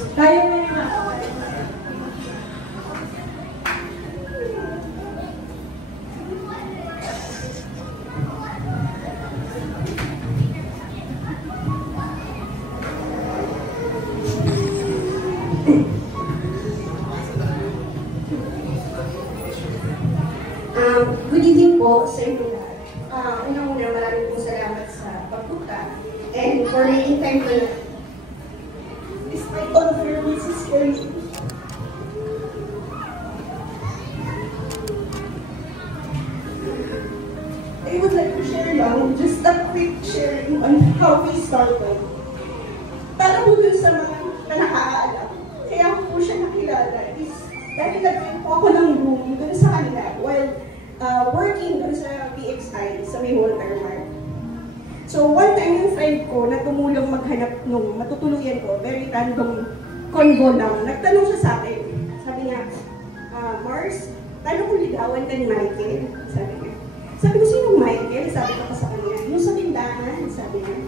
Tayo mo na. Good evening po sa inyo lahat. Unang-una, maraming po salamat sa pagpunta and for making time to despite all of your Mrs. Kelly. I would like to share lang, just a quick sharing on how we started. Para po dun sa mga nakakaalam, kaya ko po siya nakilala is dahil nag-rent po ako ng room dun sa kanila while working dun sa PXI, sa may Walter Mart. So one time yung friend ko na tumulong maghanap nung matutuluyan ko, very random convo lang, nagtanong siya sa akin. Sabi niya, Mars, paano kung ligawan ka ni Michael? Sabi niya. Sabi ko, sinong Michael? Sabi ko pa sa kanya, yung sa tindahan, sabi niya.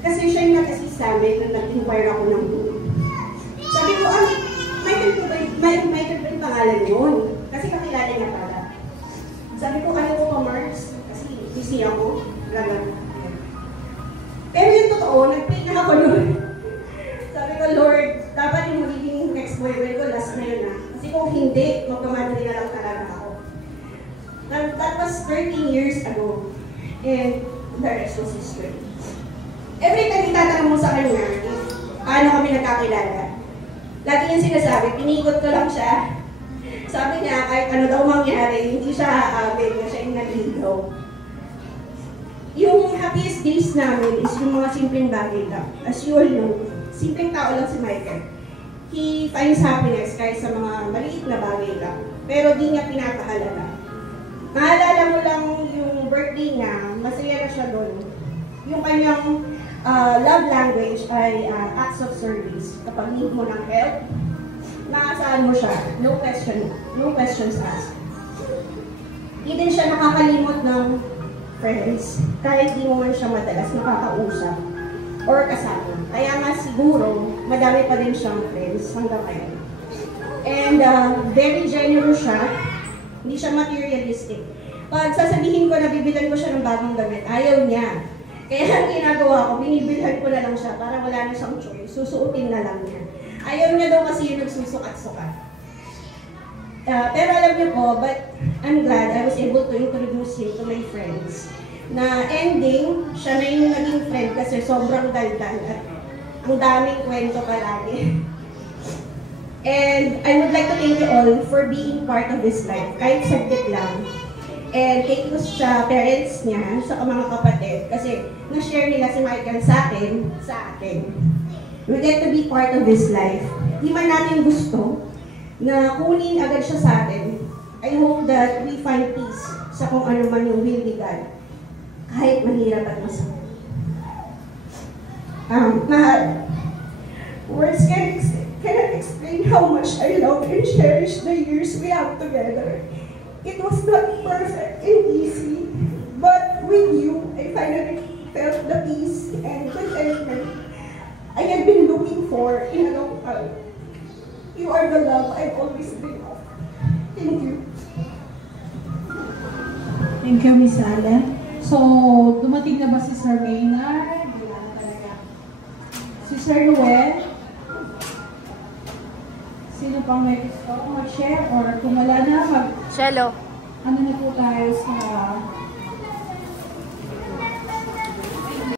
Kasi siya yung nag-assist sa amin na nag-inquire ako ng room. Sabi ko, Michael ba yung pangalan yun? Kasi kakilala niya pala. Sabi ko, ano ko pa, Mars? Kasi busy ako. Pero yung totoo, nag-pray na ako nun. Sabi ko, Lord, dapat yung magiging next boyfriend ko, last na yun na. Kasi kung hindi, magkamadali na lang talaga ako. That was 13 years ago. And the rest was history. Every time itatanong mo sa kanya, paano kami nagkakilala? Lagi niyang sinasabi, pinikot ko lang siya. Sabi niya, kahit ano daw mangyari, hindi siya aamin na siya yung nagligaw. Yung happiest days namin is yung mga simpleng bagay lang. As you all know, simpleng tao lang si Michael. He finds happiness kahit sa mga maliit na bagay lang. Pero di niya pinapahalaga. Naalala mo lang yung birthday niya, masaya na siya doon. Yung kanyang love language ay acts of service. Kapag need mo ng help, nakasaan mo siya. No questions asked. Hindi din siya nakakalimot ng friends, kahit di mo man siya madalas nakakausap or kasama. Kaya nga siguro, madami pa rin siyang friends hanggang ngayon. And very generous siya. Hindi siya materialistic. Pag sasabihin ko na bibilan ko siya ng bagong damit, ayaw niya. Kaya ang ginagawa ko, binibilhan ko na lang siya para wala na siyang choice. Susuotin na lang niya. Ayaw niya daw kasi yung nagsusukat-sukat. Pero alam niyo po, but I'm glad I was able to introduce him to my friends. Na ending, siya na yung naging friend kasi sobrang daldal at ang daming kwento palagi. And I would like to thank you all for being part of this life, kahit saglit lang. And thank you sa parents niya, sa mga kapatid, kasi na-share nila si Michael sa akin. We get to be part of this life. Di man natin gusto na kunin agad siya sa atin. I hope that we find peace sa kung ano man yung will ni God, kahit mahirap at masama. Mahal, words cannot explain how much I love and cherish the years we have together. It was not perfect and easy, but with you, I finally felt the peace and contentment I had been looking for in a long time. You are the love I've always dreamed of. Thank you. Thank you, Miss Ale. So, dumating na ba si Sir Maynard? Wala na talaga. Si Sir Noel? Sino pang may gusto mag-share? Or kung wala na, Shallow. ano na po tayo sa